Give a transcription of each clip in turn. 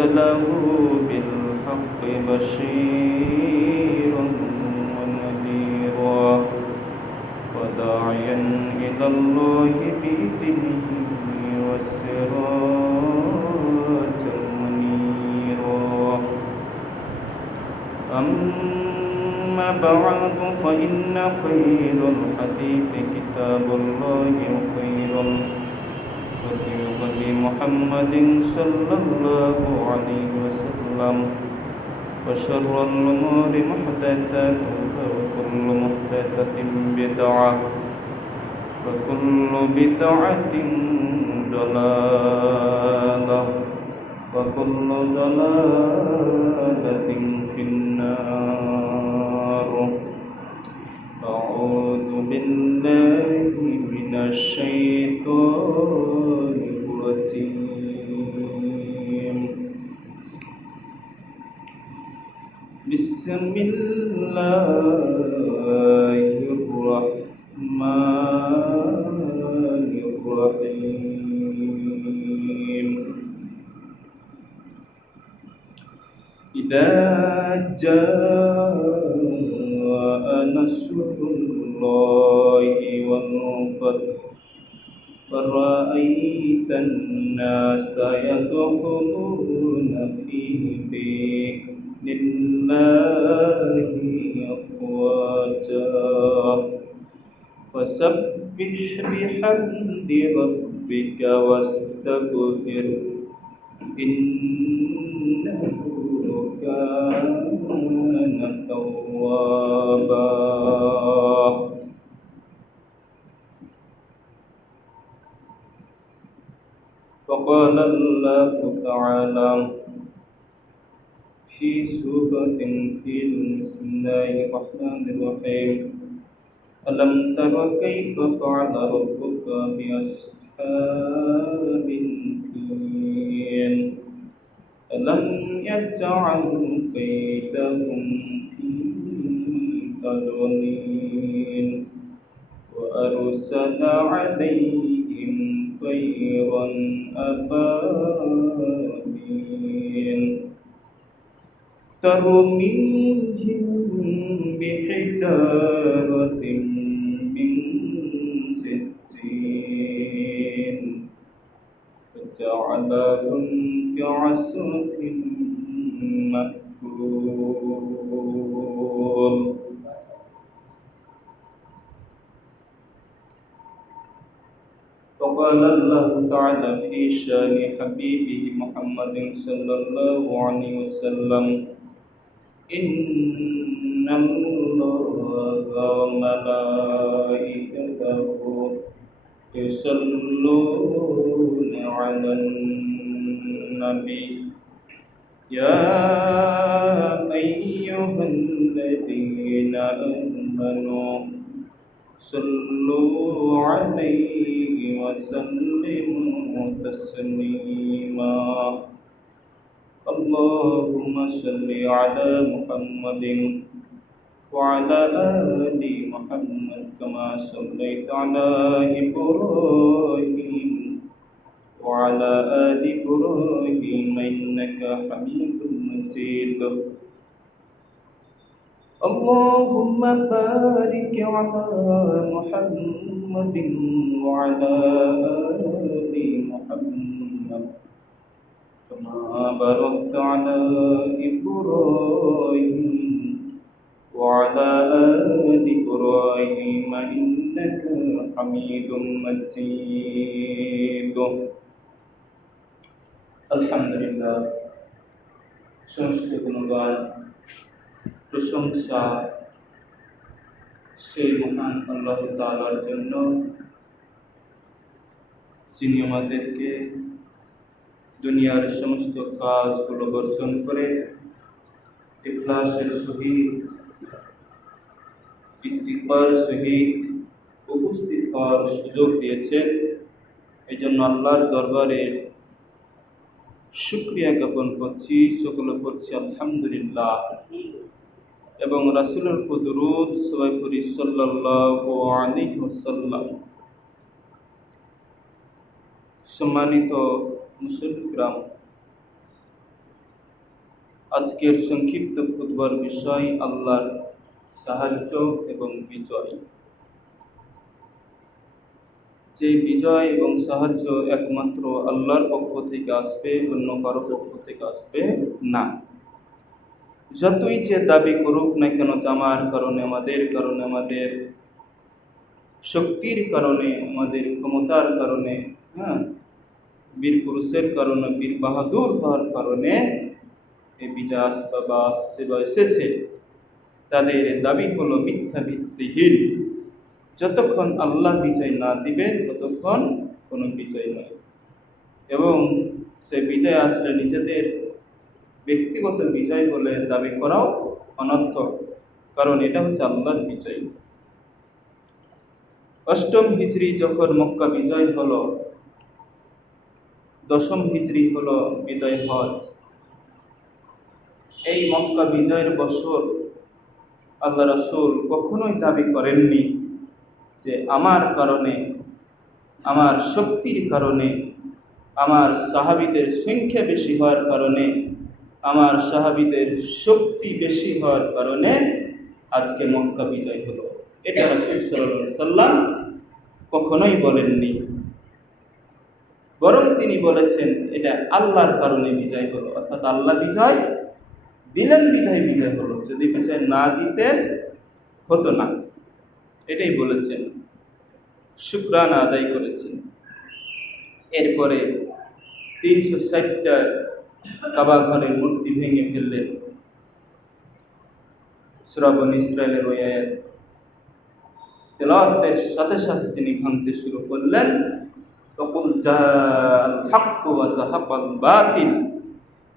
أرسله بالحق بشيرا ونذيرا وداعيا إلى الله بإذنه وسراجا منيرا. أما بعد فإن خير الحديث كتاب الله وخير هدي محمد صلى الله عليه وسلم وشر الأمور محدثاتها وكل محدثة بدعة وكل بدعة ضلالة وكل ضلالة في النار. أعوذ بالله من الشيطان الرجيم. بسم الله الرحمن الرحيم. إذا جاء نصر الله والفتح ورأيت الناس يدخلون في دين الله أفواجا فسبح بحمد ربك واستغفر إنه كان توابا. وقال الله تعالى في سورة الفيل بسم الله الرحمن الرحيم. ألم تر كيف فعل ربك بأصحاب الفيل ألم يجعل كيدهم في تضليل وأرسل عليهم طيرا أبابيل ترميهم بحجارة من سجيل فجعلهم كعصف مأكول. وقال الله تعالى في شان حبيبه محمد صلى الله عليه وسلم إن الله وملائكته يصلون على النبي يا أيها الذين آمنوا صلوا عليه وسلموا تسليما. اللهم صل على محمد وعلى آل محمد كما صليت على إبراهيم وعلى آل إبراهيم إنك حميد مجيد. اللهم بارك على محمد وعلى آل محمد كما باركت على إبراهيم وعلى آل إبراهيم إنك حميد مجيد. আলহামদুলিল্লাহ, সমস্ত গুণগান প্রশংসা সেই মহান আল্লাহ তাআলার জন্য, যিনি আমাদেরকে দুনিয়ার সমস্ত কাজগুলো বর্জন করে ইখলাসের সহিত ইত্তিকার সহিত উপস্থিত হওয়ার সুযোগ দিয়েছেন। এই জন্য আল্লাহর দরবারে শুকরিয়া জ্ঞাপন করছি, সকলে পড়ছি আলহামদুলিল্লাহ। এবং রাসূলের উপর দুরূদ সবাই পড়ি সাল্লাল্লাহু আলাইহি ওয়াসাল্লাম। সম্মানিত মুসলিম কিরাম, আজকের সংক্ষিপ্ত খুতবার বিষয় আল্লাহর সাহায্য এবং বিজয়। যে বিজয় এবং সাহায্য একমাত্র আল্লাহর পক্ষ থেকে আসবে, অন্য কারো পক্ষ থেকে আসবে না। যতই যে দাবি করুক না কেন, জামার কারণে, আমাদের শক্তির কারণে, আমাদের ক্ষমতার কারণে, বীর পুরুষের কারণে, বীর বাহাদুর হওয়ার কারণে এই বিজয় আসবে বা আসছে বা এসেছে, তাদের দাবি হলো মিথ্যা ভিত্তিহীন। যতক্ষণ আল্লাহ বিজয় না দিবেন ততক্ষণ কোনো বিজয় নয়। এবং সে বিজয় আসলে নিজেদের ব্যক্তিগত বিজয় বলে দাবি করাও অনর্থক, কারণ এটা হচ্ছে আল্লাহর বিজয়। 8ম হিজরি যখন মক্কা বিজয় হলো, 10ম হিজরি হলো বিদায় হজ। এই মক্কা বিজয়ের বছর আল্লাহ রাসূল কখনোই দাবি করেননি যে আমার কারণে, আমার শক্তির কারণে, আমার সাহাবীদের সংখ্যা বেশি হওয়ার কারণে, আমার সাহাবীদের শক্তি বেশি হওয়ার কারণে আজকে মক্কা বিজয় হলো। এটা রাসূল সাল্লাল্লাহু আলাইহি সাল্লাম কখনোই বলেননি, বরং তিনি বলেছেন এটা আল্লাহর কারণে বিজয় হলো, অর্থাৎ আল্লাহ বিজয় দিলেন বিধায় বিজয় হলো, যদি বিজয় না দিতেন হতো না। এটাই বলেছেন, শুকরানা আদায় করেছেন। এরপরে 360টা কাবা ঘরের মূর্তি ভেঙে ফেললেন। সূরা বনী ইসরাঈলের ওই আয়াত তেলাওয়াতের সাথে সাথে তিনি ভাঙতে শুরু করলেন, ওয়াকুল জাআল হাক্কু ওয়া যাহাকাল বাতিল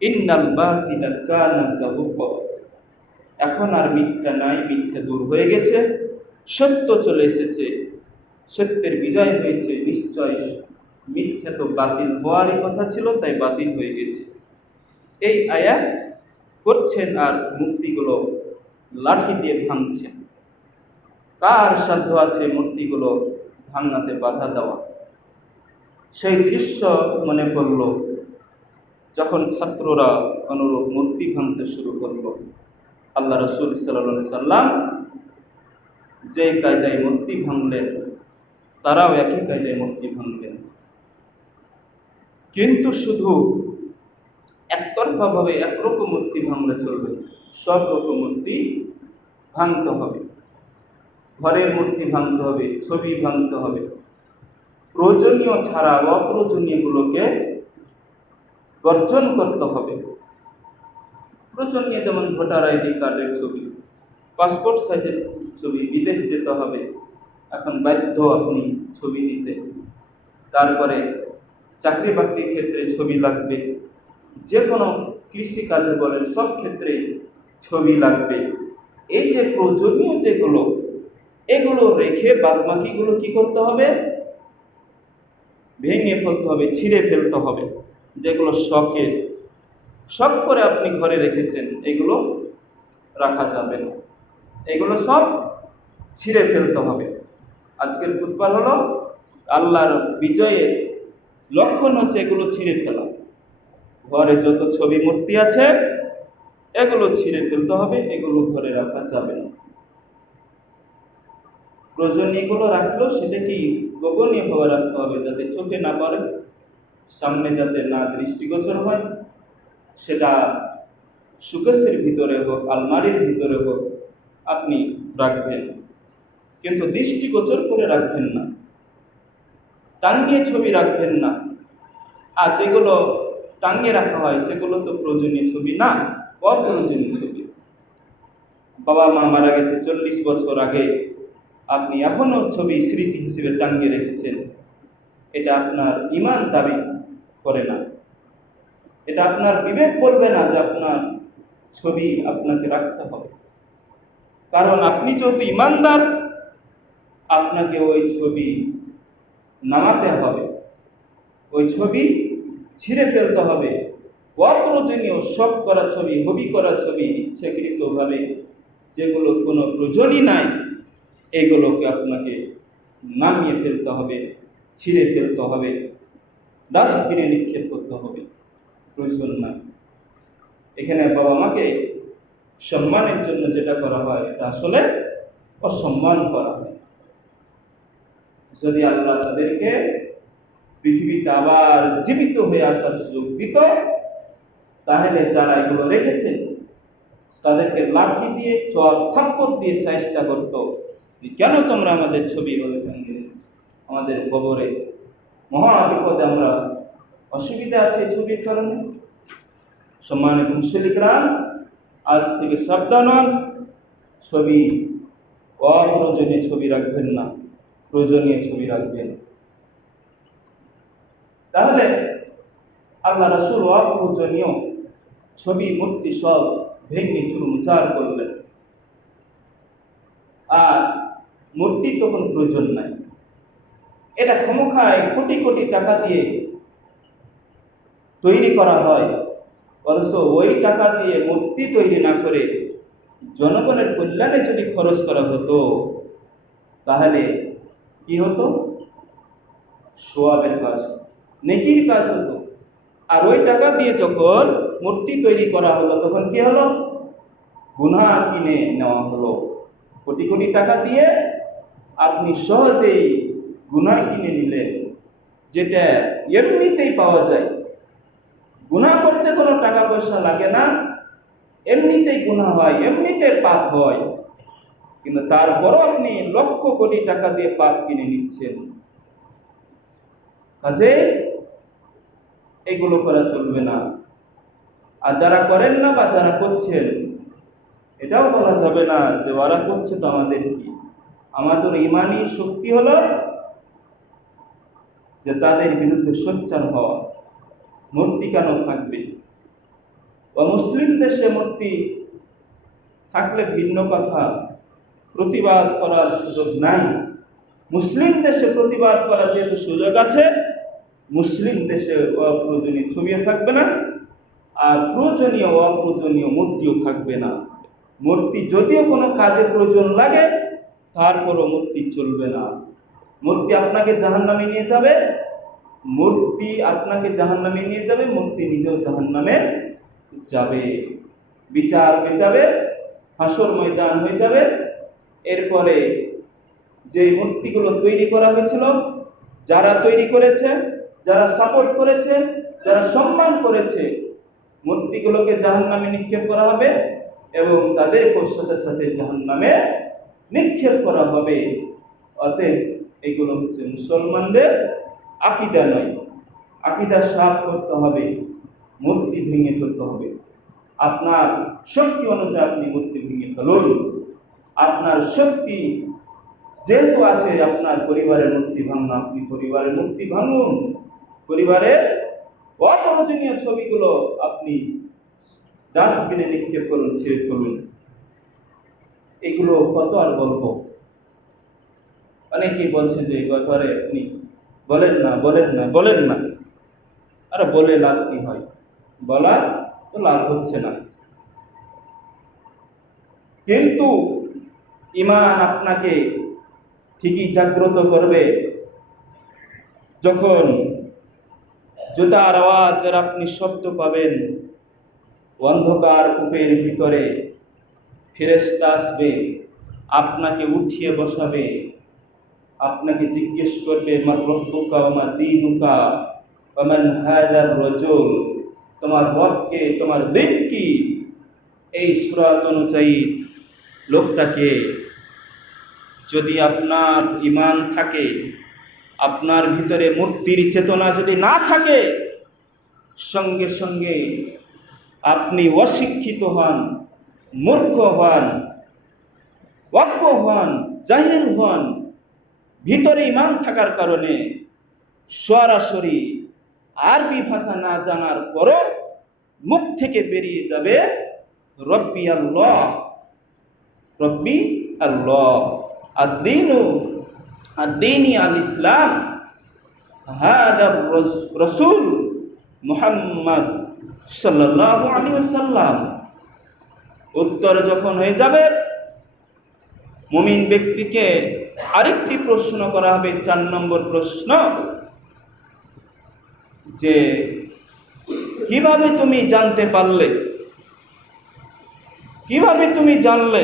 ইন্নাল বাতিলা কানা যাহুকা। এখন আর মিথ্যা নাই, মিথ্যা দূর হয়ে গেছে, সত্য চলে এসেছে, সত্যের বিজয় হয়েছে। নিশ্চয় মিথ্যা তো বাতিল হওয়ারই কথা ছিল, তাই বাতিল হয়ে গেছে। এই আয়াত করছেন আর মূর্তিগুলো লাঠি দিয়ে ভাঙছেন। কার সাধ্য আছে মূর্তিগুলো ভাঙাতে বাধা দেওয়া? সেই দৃশ্য মনে পড়ল যখন ছাত্ররা অনুরূপ মূর্তি ভাঙতে শুরু করলো। আল্লাহ রাসূল সাল্লাল্লাহু আলাইহি সাল্লাম যে কায়দায় মূর্তি ভাঙলেন, তারাও একই কায়দায় মূর্তি ভাঙলেন। কিন্তু শুধু একতরফাভাবে একরকম মূর্তি ভাঙলে চলবে, সব রকম মূর্তি ভাঙতে হবে। ঘরের মূর্তি ভাঙতে হবে, ছবি ভাঙতে হবে, প্রয়োজনীয় ছাড়া অপ্রয়োজনীয়গুলোকে বর্জন করতে হবে। প্রয়োজনীয় যেমন ভোটার আইডি কার্ডের ছবি, পাসপোর্ট সাইজের ছবি, বিদেশ যেতে হবে, এখন বাধ্য আপনি ছবি দিতে। তারপরে চাকরি বাকরির ক্ষেত্রে ছবি লাগবে, যে কোনো কৃষিকাজে বলেন, সব ক্ষেত্রে ছবি লাগবে। এই যে প্রয়োজনীয় যেগুলো, এগুলো রেখে বাদবাকিগুলো কি করতে হবে? ভেঙে ফেলতে হবে, ছিঁড়ে ফেলতে হবে। যেগুলো শখ করে আপনি ঘরে রেখেছেন, এগুলো রাখা যাবে না, এগুলো সব ছিঁড়ে ফেলতে হবে। আজকের খুতবা হলো আল্লাহর বিজয়ের লক্ষণ হচ্ছে এগুলো ছিঁড়ে ফেলা। ঘরে যত ছবি মূর্তি আছে এগুলো ছিঁড়ে ফেলতে হবে, এগুলো ঘরে রাখা যাবে না। প্রয়োজনীয়গুলো রাখলেও সেটা কি গোপনীয়ভাবে রাখতে হবে, যাতে চোখে না পড়ে, সামনে যাতে না দৃষ্টিগোচর হয়। সেটা সুকেশের ভিতরে হোক, আলমারির ভিতরে হোক, আপনি রাখবেন, কিন্তু দৃষ্টিগোচর করে রাখবেন না। টাঙিয়ে ছবি রাখবেন না। আর যেগুলো টাঙিয়ে রাখা হয় সেগুলো তো প্রয়োজনীয় ছবি না, অপ্রয়োজনীয় ছবি। বাবা মা মারা গেছে 40 বছর আগে, আপনি এখনও ছবি স্মৃতি হিসেবে টাঙিয়ে রেখেছেন, এটা আপনার ঈমান দাবি করে না। এটা আপনার বিবেক বলবে না যে আপনার ছবি আপনাকে রাখতে হবে। কারণ আপনি যেহেতু ঈমানদার, আপনাকে ওই ছবি নামাতে হবে, ওই ছবি ছিঁড়ে ফেলতে হবে। অপ্রয়োজনীয় শখ করা ছবি, হবি করা ছবি, ইচ্ছাকৃতভাবে যেগুলো কোনো প্রয়োজনই নাই, এগুলোকে আপনাকে নামিয়ে ফেলতে হবে, ছিঁড়ে ফেলতে হবে, ডাস্টবিনে নিক্ষেপ করতে হবে, প্রয়োজন নাই। এখানে বাবা মাকে সম্মানের জন্য যেটা করা হয় এটা আসলে অসম্মান করা হয়। যদি আল্লাহ তাদেরকে পৃথিবীতে আবার জীবিত হয়ে আসার সুযোগ দিত, তাহলে যারা এগুলো রেখেছে তাদেরকে লাঠি দিয়ে, চর থাপ্পড় দিয়ে শায়েস্তা করতো, কেন তোমরা আমাদের ছবি আমাদের কবরে, মহা বিপদে আমরা, অসুবিধা আছে এই ছবির কারণে। সম্মানিত মুসলিকরাম, আজ থেকে সাবধান হন, ছবি, অপ্রয়োজনীয় ছবি রাখবেন না, প্রয়োজনীয় ছবি রাখবেন। তাহলে আল্লাহ রাসূল অপ্রয়োজনীয় ছবি মূর্তি সব ভেঙে চুরমুচার করলেন। আর মূর্তি তখন প্রয়োজন নাই, এটা ক্ষমতায় কোটি কোটি টাকা দিয়ে তৈরি করা হয়, অথচ ওই টাকা দিয়ে মূর্তি তৈরি না করে জনগণের কল্যাণে যদি খরচ করা হতো, তাহলে কি হতো? সওয়াবের কাজ হতো, নেকির কাজ হতো। আর ওই টাকা দিয়ে যখন মূর্তি তৈরি করা হলো, তখন কি হলো? গুনাহ কিনে নেওয়া হলো। কোটি কোটি টাকা দিয়ে আপনি সহজেই গুনাহ কিনে নিলেন, যেটা এমনিতেই পাওয়া যায়। গুনাহ করতে কোনো টাকা পয়সা লাগে না, এমনিতেই গুনাহ হয়, এমনিতে পাপ হয়, কিন্তু তারপরও আপনি লক্ষ কোটি টাকা দিয়ে পাপ কিনে নিচ্ছেন। কাজে এগুলো করা চলবে না। আর যারা করেন না বা যারা করছেন, এটাও বলা যাবে না যে ওরা করছে তো আমাদের কি। আমাদের ইমানি শক্তি হলো যে তাদের বিরুদ্ধে সোচ্চার হওয়া। মূর্তি কেন থাকবে? মুসলিম দেশে মূর্তি থাকলে ভিন্ন কথা, প্রতিবাদ করার সুযোগ নাই। মুসলিম দেশে প্রতিবাদ করার যেহেতু সুযোগ আছে, মুসলিম দেশে অপ্রয়োজনীয় ছবিও থাকবে না, আর প্রয়োজনীয় অপ্রয়োজনীয় মূর্তিও থাকবে না। মূর্তি যদিও কোনো কাজে প্রয়োজন লাগে, তারপরও মূর্তি চলবে না। মূর্তি আপনাকে জাহান্নামে নিয়ে যাবে, মূর্তি আপনাকে জাহান্নামে নিয়ে যাবে, মূর্তি নিজেও জাহান্নামে যাবে। বিচার হয়ে যাবে, হাসর ময়দান হয়ে যাবে। এরপরে যে মূর্তিগুলো তৈরি করা হয়েছিল, যারা তৈরি করেছে, যারা সাপোর্ট করেছে, যারা সম্মান করেছে, মূর্তিগুলোকে জাহান্নামে নিক্ষেপ করা হবে এবং তাদেরকেও সাথে সাথে জাহান্নামে নিক্ষেপ করা হবে। অতএব এগুলো হচ্ছে মুসলমানদের আকীদা নয়। আকীদা সাফ করতে হবে, মূর্তি ভেঙে ফেলতে হবে। আপনার শক্তি অনুযায়ী আপনি মূর্তি ভেঙে ফেলুন। আপনার শক্তি যেহেতু আছে, আপনার পরিবারের মূর্তি ভাঙুন, আপনি পরিবারের মূর্তি ভাঙুন। পরিবারের অপ্রয়োজনীয় ছবিগুলো আপনি ডাস্টবিনে নিক্ষেপ করুন, ছেড়ে ফেলুন। এগুলো কত আর বলবো? অনেকেই বলছে যে এই ব্যাপারে আপনি বলেন না, বলেন না, বলেন না। আরে বলে লাভ কি হয়? বলার তো লাভ হচ্ছে না। কিন্তু ঈমান আপনাকে ঠিকই জাগ্রত করবে যখন জুতার আওয়াজের আপনি শব্দ পাবেন। অন্ধকার কূপের ভিতরে ফেরেশতা আসবে, আপনাকে উঠিয়ে বসাবে, আপনাকে জিজ্ঞেস করবে মা রব্বুকা ওয়া মা দীনুকা ওয়া মান হাযার রাজুল, তোমার রবকে, তোমার দিন কি? এই সূরাত অনুযায়ী লোকটাকে, যদি আপনার ঈমান থাকে, আপনার ভিতরে মূর্তির চেতনা যদি না থাকে, সঙ্গে সঙ্গে আপনি অশিক্ষিত হন, মূর্খ হন, অজ্ঞ হন, জাহিল হন। ভিতরে ঈমান থাকার কারণে সরাসরি আরবি ভাষা না জানার পরও মুখ থেকে বেরিয়ে যাবে রব্বি আল্লাহ, রব্বি আল্লাহ, আদ-দীনি আল ইসলাম, হাদার রাসূল মুহাম্মদ সাল্লাল্লাহু আলাইহি ওয়াসাল্লাম। উত্তর যখন হয়ে যাবে, মুমিন ব্যক্তিকে আরেকটি প্রশ্ন করা হবে, 4 নম্বর প্রশ্ন, যে কিভাবে তুমি জানতে পারলে কিভাবে তুমি জানলে?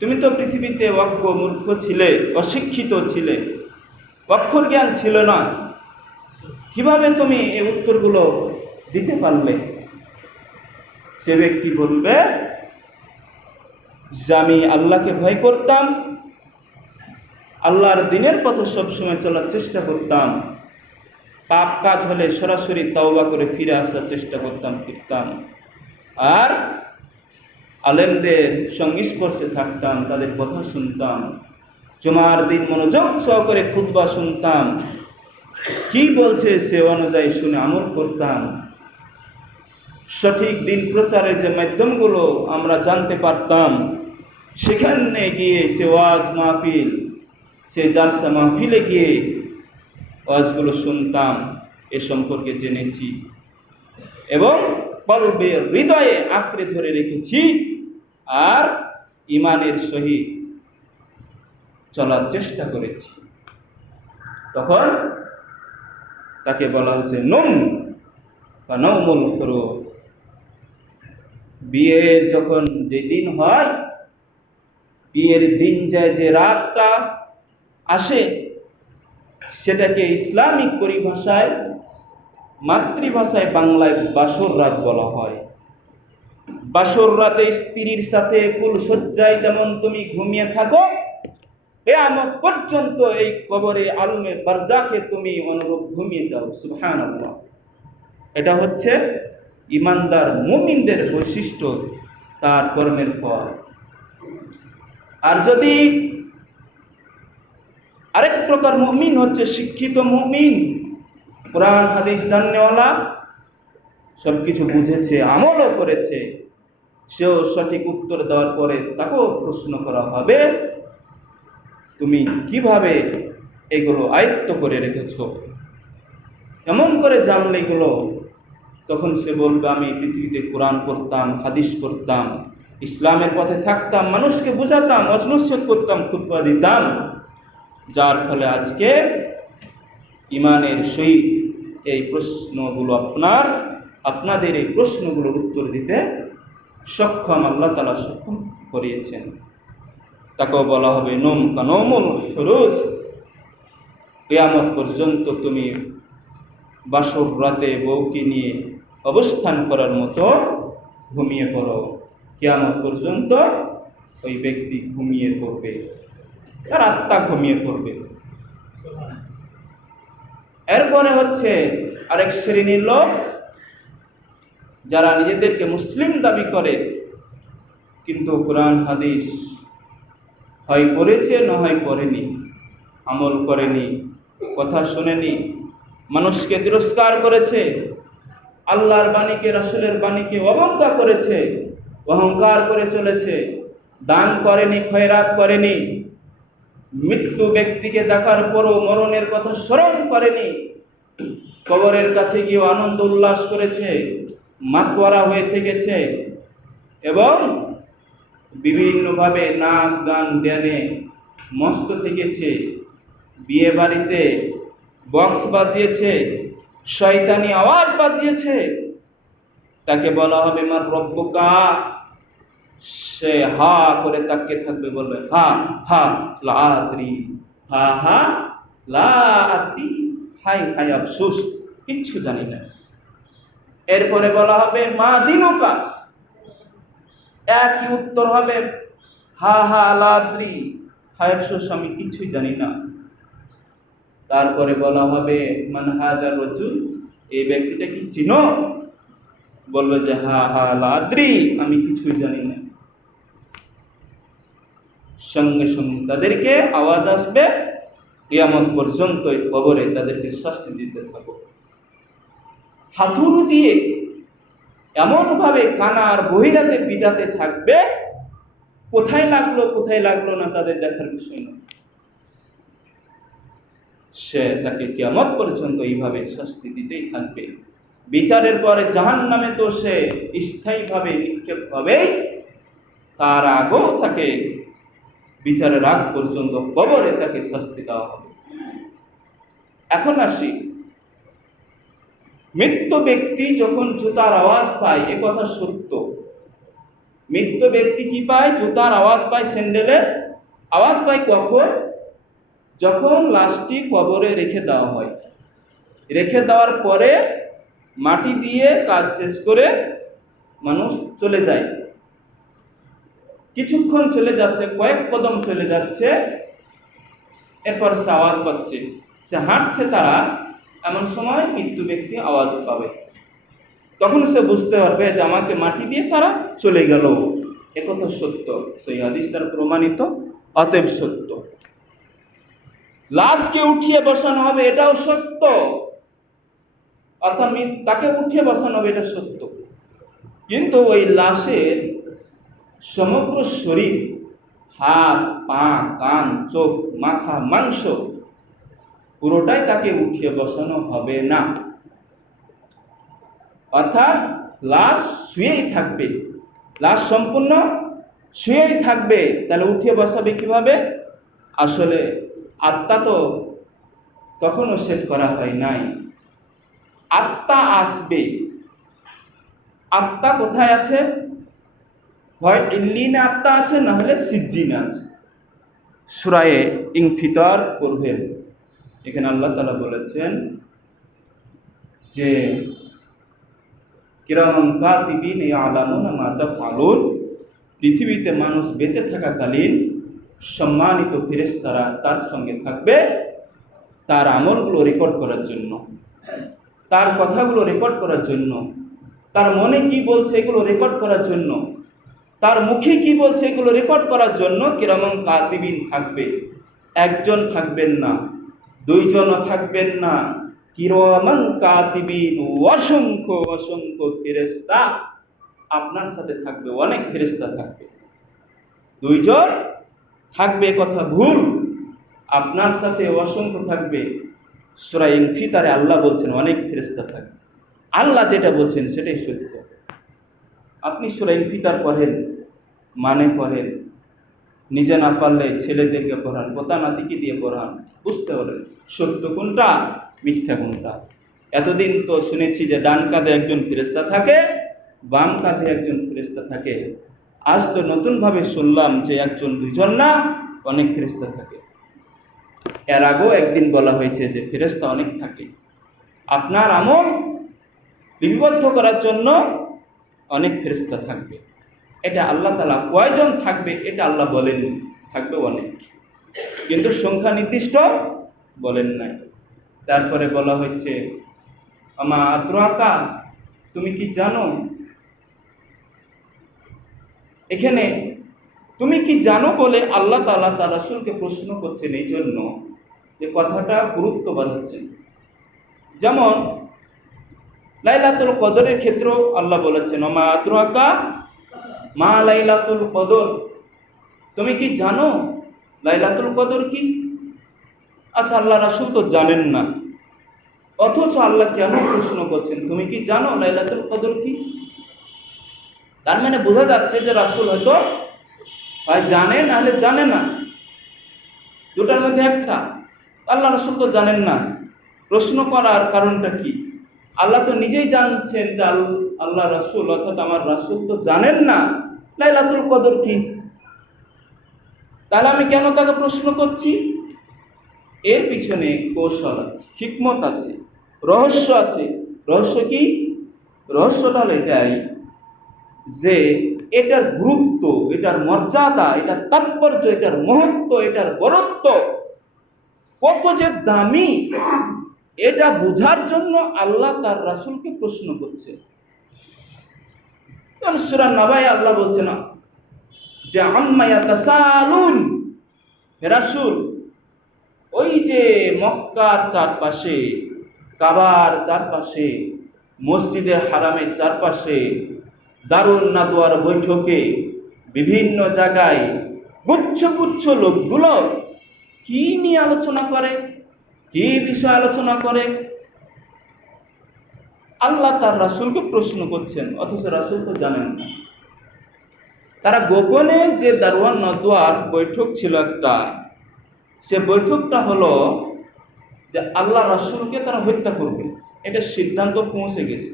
তুমি তো পৃথিবীতে অজ্ঞ মূর্খ ছিলে, অশিক্ষিত ছিলে, অক্ষর জ্ঞান ছিল না, কিভাবে তুমি এই উত্তরগুলো দিতে পারলে? সে ব্যক্তি বলবে যে আমি আল্লাহকে ভয় করতাম, আল্লাহর দিনের পথে সবসময় চলার চেষ্টা করতাম, পাপ কাজ হলে সরাসরি তওবা করে ফিরে আসার চেষ্টা করতাম, ফিরতাম, আর আলেমদের সংস্পর্শে থাকতাম, তাদের কথা শুনতাম, জুমার দিন মনোযোগ সহকারে খুতবা শুনতাম, কি বলছে সে অনুযায়ী শুনে আমল করতাম, সঠিক দিন প্রচারের যে মাধ্যমগুলো আমরা জানতে পারতাম, সেখানে গিয়ে সে ওয়াজ মাহফিল, সে জালসা মাহফিলে গিয়ে ওয়াজগুলো শুনতাম, এ সম্পর্কে জেনেছি এবং কলবে হৃদয়ে আঁকড়ে ধরে রেখেছি আর ইমানের সহিত চলার চেষ্টা করেছি। তখন তাকে বলা হয়েছে নুম কানৌমুল হরুফ। বিয়ের যখন যে দিন হয়, বিয়ের দিন যায় যে রাতটা আসে, সেটাকে ইসলামিক পরিভাষায়, মাতৃভাষায় বাংলায় বাসর রাত বলা হয়। বাসর রাতে স্ত্রীর সাথে ফুল শয্যায় যেমন তুমি ঘুমিয়ে থাকো, কিয়ামত পর্যন্ত এই কবরে আলমে বারজাকে তুমি অনুরূপ ঘুমিয়ে যাও। সুবহানাল্লাহ। এটা হচ্ছে ইমানদার মুমিনদের বৈশিষ্ট্য, তার কর্মের ফল। আর যদি আরেক প্রকার মুমিন হচ্ছে শিক্ষিত মুমিন, কোরআন হাদিস জাননেওয়ালা, সব কিছু বুঝেছে, আমলও করেছে, সেও সঠিক উত্তর দেওয়ার পরে তাকেও প্রশ্ন করা হবে তুমি কিভাবে এগুলো আয়ত্ত করে রেখেছ, কেমন করে জানলে এগুলো? তখন সে বলবে আমি পৃথিবীতে কোরআন পড়তাম, হাদিস পড়তাম, ইসলামের পথে থাকতাম, মানুষকে বুঝাতাম, নসিহত করতাম, খুতবা দিতাম, যার ফলে আজকে ইমানের সহিত এই প্রশ্নগুলো আপনাদের এই প্রশ্নগুলোর উত্তর দিতে সক্ষম আল্লাহ তাআলা সক্ষম করিয়েছেন। তাকেও বলা হবে নুম কানৌমুল হরুফ। কিয়ামত পর্যন্ত তুমি বাসর রাতে বউকে নিয়ে অবস্থান করার মতো ঘুমিয়ে পড়ো। কিয়ামত পর্যন্ত ওই ব্যক্তি ঘুমিয়ে পড়বে, তার আত্মা ঘুমিয়ে পড়বে। এরপরে হচ্ছে আরেক শ্রেণীর লোক, যারা নিজেদেরকে মুসলিম দাবি করে কিন্তু কোরআন হাদিস হয় পড়েছে না হয় পড়েনি, আমল করেনি, কথা শোনেনি, মানুষকে তিরস্কার করেছে, আল্লাহর বাণীকে, রাসূলের বাণীকে অবজ্ঞা করেছে, অহংকার করে চলেছে, দান করেনি, খয়রাত করেনি, মৃত্যু ব্যক্তিকে দেখার পরও মরণের কথা স্মরণ করেনি, কবরের কাছে গিয়ে আনন্দ উল্লাস করেছে, মাতোয়ারা হয়ে থেকেছে এবং বিভিন্নভাবে নাচ গান ধ্যানে মস্ত থেকেছে, বিয়ে বাড়িতে বক্স বাজিয়েছে, শয়তানি আওয়াজ বাজিয়েছে, তাকে বলা হবে মার রব্বুকা। সে হা করে তাকিয়ে থাকবে, বলবে হা হা লা আদ্রি, হা হা লা আদ্রি, হাই হাই আফসোস, কিচ্ছু জানি না। এরপরে বলা হবে মা দিনুকা, একই উত্তর হবে হা হা লা আদ্রি, হাই আফসোস, আমি কিছুই জানি না। তারপরে বলা হবে মান হাদার রাজুল, এই ব্যক্তিটা কি চিনো? বলবে যে হা হা লা আদ্রি, আমি কিছুই জানি না। সঙ্গে সঙ্গে তাদেরকে আওয়াজ আসবে, কিয়ামত পর্যন্ত কবরে তাদেরকে শাস্তি দিতে থাকো। হাতুড়ু দিয়ে এমনভাবে কানার বহিরাতে পিটাতে থাকবে, কোথায় লাগলো না তাদের দেখার বিষয় না। সে তাকে কিয়ামত পর্যন্ত এইভাবে শাস্তি দিতেই থাকবে। বিচারের পরে জাহান্নামে তো সে স্থায়ীভাবে নিক্ষেপ হবে, তার আগেও তাকে বিচারের আগ পর্যন্ত কবরে তাকে শাস্তি দেওয়া হবে। এখন আসি, মৃত্যু ব্যক্তি যখন জুতার আওয়াজ পায়, এ কথা সত্য, মৃত ব্যক্তি কি পায়? জুতার আওয়াজ পায়, স্যান্ডেলের আওয়াজ পায়। কখন? যখন লাশটি কবরে রেখে দেওয়া হয়। রেখে দেওয়ার পরে মাটি দিয়ে কাজ শেষ করে মানুষ চলে যায়। কিছুক্ষণ চলে যাচ্ছে, কয়েক কদম চলে যাচ্ছে, এরপর সে আওয়াজ পাচ্ছে, সে হাঁটছে, তারা এমন সময় মৃত্যু ব্যক্তি আওয়াজ পাবে। তখন সে বুঝতে পারবে যে আমাকে মাটি দিয়ে তারা চলে গেল। একথা সত্য, সেই হাদিস দ্বারা প্রমাণিত, অতএব সত্য। লাশকে উঠিয়ে বসানো হবে, এটাও সত্য, অর্থাৎ তাকে উঠিয়ে বসানো হবে, এটা সত্য। কিন্তু ওই লাশের সমগ্র শরীর, হাত, পা, কান, চোখ, মাথা, মাংস, পুরোটাই তাকে উঠিয়ে বসানো হবে না। অর্থাৎ লাশ শুয়েই থাকবে, লাশ সম্পূর্ণ শুয়েই থাকবে। তাহলে উঠিয়ে বসাবে কিভাবে? আসলে আত্মা তো তখনও সেট করা হয় নাই। আত্মা আসবে। আত্মা কোথায় আছে? হয় ইল্লিনে আত্মা আছে, না হলে সিজ্জিনে আছে। সূরা ইনফিতার পড়বেন, এখানে আল্লাহ তাআলা বলেছেন যে কিরামান কাতিবিন ইয়ালামুনা মা তাফআলুন, পৃথিবীতে মানুষ বেঁচে থাকাকালীন সম্মানিত ফেরেশতারা তার সঙ্গে থাকবে তার আমলগুলো রেকর্ড করার জন্য, তার কথাগুলো রেকর্ড করার জন্য, তার মনে কি বলছে এগুলো রেকর্ড করার জন্য, তার মুখে কি বলছে এগুলো রেকর্ড করার জন্য কিরামান কাতিবিন থাকবে। একজন থাকবেন না, দুইজনও থাকবেন না, কিরামান কাতিবিন, অসংখ্য অসংখ্য ফেরেশতা আপনার সাথে থাকবে, অনেক ফেরেশতা থাকবে। দুইজন থাকবে কথা ভুল, আপনার সাথে অসংখ্য থাকবে। সূরা ইনফিতারে আল্লাহ বলছেন অনেক ফেরেশতা থাকবে। আল্লাহ যেটা বলছেন সেটাই সত্য। আপনি সূরা ইনফিতার পড়েন, মানে পড়েন, নিজে না পারলে ছেলেদেরকে পড়ান, পোতা নাতিকে দিয়ে পড়ান, বুঝতে পারেন সত্য কোনটা, মিথ্যা কোনটা। এতদিন তো শুনেছি যে ডান কাঁধে একজন ফেরেশতা থাকে, বাম কাঁধে একজন ফেরেশতা থাকে। আজ তো নতুনভাবে শুনলাম যে একজন, দুইজন না, অনেক ফেরেশতা থাকে। এর আগেও একদিন বলা হয়েছে যে ফেরেশতা অনেক থাকে। আপনার আমল লিপিবদ্ধ করার জন্য অনেক ফেরেশতা থাকবে। এটা আল্লাহ তাআলা কয়জন থাকবে এটা আল্লাহ বলেননি, থাকবে অনেক, কিন্তু সংখ্যা নির্দিষ্ট বলেন নাই। তারপরে বলা হয়েছে আমা আদ্রাকা, তুমি কি জানো? এখানে তুমি কি জানো বলে আল্লাহ তাআলা তার রাসূলকে প্রশ্ন করছেন, এই জন্য যে কথাটা গুরুত্ব বাড়াচ্ছেন। যেমন লাইলাতুল কদরের ক্ষেত্রেও আল্লাহ বলেছেন আমা আদ্রাকা মা লাইলাতুল কদর, তুমি কি জানো লাইলাতুল কদর কি? আচ্ছা, আল্লাহ রাসূল তো জানেন না, অথচ আল্লাহ কেন প্রশ্ন করছেন তুমি কি জানো লাইলাতুল কদর কি? তার মানে বোঝা যাচ্ছে যে রাসূল হয়তো হয় জানে, না হলে জানে না, দুটার মধ্যে একটা। আল্লাহ রাসূল তো জানেন না, প্রশ্ন করার কারণটা কি? আল্লাহ তো নিজেই জানছেন যে আল্লাহ রাসূল অর্থাৎ আমার রাসূল তো জানেন না লাইলাতুল কদর কি। তাহলে আমি কেন তাকে প্রশ্ন করছি? এর পিছনে কৌশল আছে, হিকমত আছে, রহস্য আছে। রহস্য কি? রহস্যটা হলো এটাই যে এটার গুরুত্ব, এটার মর্যাদা, এটার তাৎপর্য, এটার মহত্ব, এটার বরত্ব কত যে দামি, এটা বোঝার জন্য আল্লাহ তার রাসূলকে প্রশ্ন করছে। সূরা নাবায় আল্লাহ বলছেন যে আম্মা ইয়াতাসালুন, হে রাসূল, ওই যে মক্কার চারপাশে, কাবার চারপাশে, মসজিদে হারামের চারপাশে, দারুন নাদওয়ার বৈঠকে, বিভিন্ন জায়গায় গুচ্ছ গুচ্ছ লোকগুলো কি নিয়ে আলোচনা করে, কি বিষয় আলোচনা করে? আল্লাহ তার রাসূলকে প্রশ্ন করছেন, অথচ রাসূল তো জানেন না। তারা গোপনে যে দারওয়ান নাদওয়ার বৈঠক ছিল একটা, সে বৈঠকটা হলো যে আল্লাহ রাসূলকে তারা হত্যা করবে, এটা সিদ্ধান্ত পৌঁছে গেছে।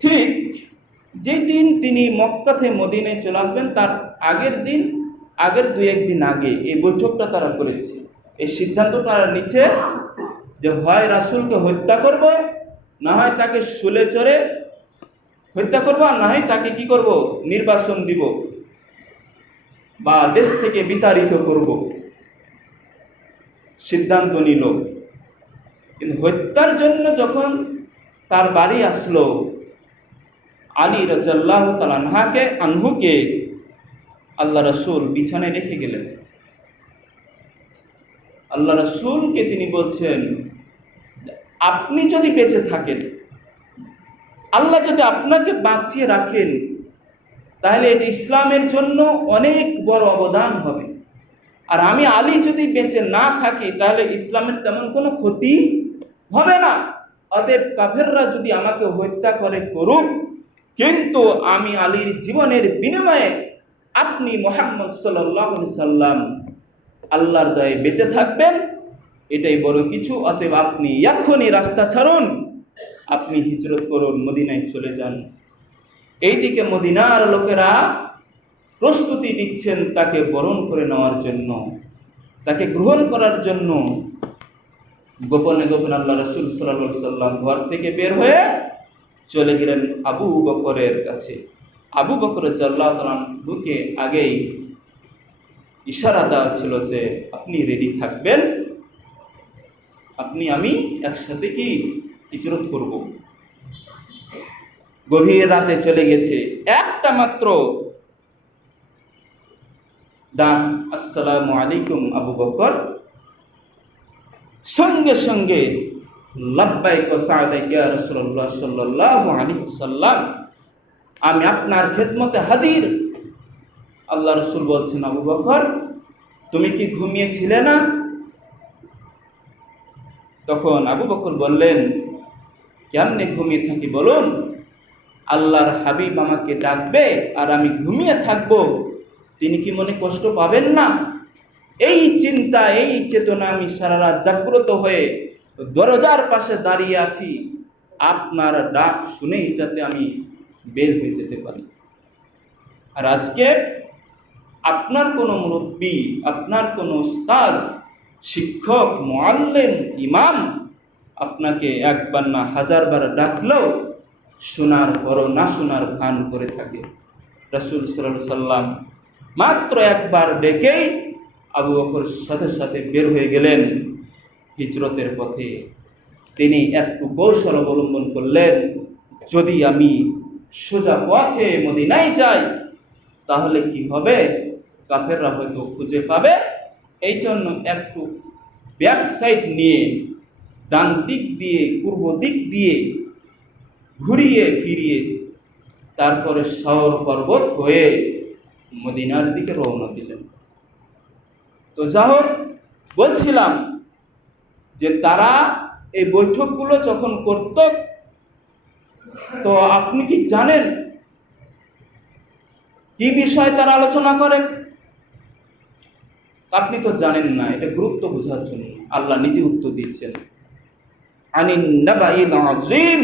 ঠিক যেই দিন তিনি মক্কা থেকে মদিনায় চলে আসবেন তার আগের 2-1 দিন আগে এই বৈঠকটা তারা করেছে। এই সিদ্ধান্ত তারা নিচ্ছে যে হয় রাসূলকে হত্যা করব, না হয় তাকে শুলে চড়ে হত্যা করব, আর না হয় তাকে কি করব, নির্বাসন দিব বা দেশ থেকে বিতাড়িত করব। সিদ্ধান্ত নিল। কিন্তু হত্যার জন্য যখন তার বাড়ি আসলো, আলী রাদিয়াল্লাহু তাআলা আনহুকে আল্লাহ রাসূল বিছানায় রেখে গেলেন। আল্লাহ রাসূলকে তিনি বলছেন, আপনি যদি বেঁচে থাকেন, আল্লাহ যদি আপনাকে বাঁচিয়ে রাখেন, তাহলে এটি ইসলামের জন্য অনেক বড় অবদান হবে। আর আমি আলী যদি বেঁচে না থাকি, তাহলে ইসলামের তেমন কোনো ক্ষতি হবে না। অতএব কাফেররা যদি আমাকে হত্যা করে করুক, কিন্তু আমি আলীর জীবনের বিনিময়ে আপনি মুহাম্মদ সাল্লাল্লাহু আলাইহি সাল্লাম আল্লাহর দয়ায় বেঁচে থাকবেন, এটাই বড় কিছু। অতএব আপনি এখনই রাস্তা ছাড়ুন, আপনি হিজরত করুন, মদিনায় চলে যান। এইদিকে মদিনার লোকেরা প্রস্তুতি নিচ্ছেন তাকে বরণ করে নেওয়ার জন্য, তাকে গ্রহণ করার জন্য। গোপনে গোপনে আল্লাহ রাসূল সাল্লাল্লাহু আলাইহি সাল্লাম ঘর থেকে বের হয়ে চলে গেলেন আবু বকরের কাছে। আবু বকর রাদিয়াল্লাহু তাআলা আনহুকে আগেই ইশারা দেওয়া ছিল যে আপনি রেডি থাকবেন, আমি একসাথে কি হিজরত করব। গভীর রাতে চলে গেছে, একটা মাত্র ডাক, আসসালামু আলাইকুম আবু বকর। সঙ্গে সঙ্গে লাব্বাইক ওয়া সা'দাইক ইয়া রাসূলুল্লাহ সাল্লাল্লাহু আলাইহি ওয়াসাল্লাম, আমি আপনার খেদমতে হাজির। আল্লাহ রাসূল বলছেন, আবু বকর তুমি কি ঘুমিয়েছিলে না? তখন আবু বকর বললেন, কেমনে ঘুমিয়ে থাকি বলুন? আল্লাহর হাবিব আমাকে ডাকবে আর আমি ঘুমিয়ে থাকব, তিনি কি মনে কষ্ট পাবেন না? এই চিন্তা, এই চেতনা আমি সারা রাত জাগ্রত হয়ে দরজার পাশে দাঁড়িয়ে আছি, আপনার ডাক শুনেই যাতে আমি বের হয়ে যেতে পারি। আর আজকে আপনার কোনো মুরব্বী, আপনার কোনো উস্তাদ, শিক্ষক, মুআল্লিম, ইমাম আপনাকে একবার না 1000বার ডাকলেও শোনার পরও না শোনার ভান করে থাকে। রাসূল সাল্লাল্লাহু আলাইহি সাল্লাম মাত্র একবার ডেকেই আবু বকর সাথে সাথে বের হয়ে গেলেন হিজরতের পথে। তিনি একটু কৌশল অবলম্বন করলেন, যদি আমি সোজা পথে মদিনায় যাই তাহলে কি হবে, কাফেররা হয়তো খুঁজে পাবে। এই জন্য একটু ব্যাক সাইড নিয়ে ডান দিক দিয়ে, পূর্ব দিক দিয়ে ঘুরিয়ে ফিরিয়ে তারপরে সাওর পর্বত হয়ে মদিনার দিকে রওনা দিলেন। তো যা হোক, বলছিলাম যে তারা এই বৈঠকগুলো যখন করত, তো আপনি কি জানেন কি বিষয় তারা আলোচনা করেন? আপনি তো জানেন না, এটা গুরুত্ব বোঝার জন্য আল্লাহ নিজে উত্তর দিচ্ছেন। আনিন নাবাইল আযীম,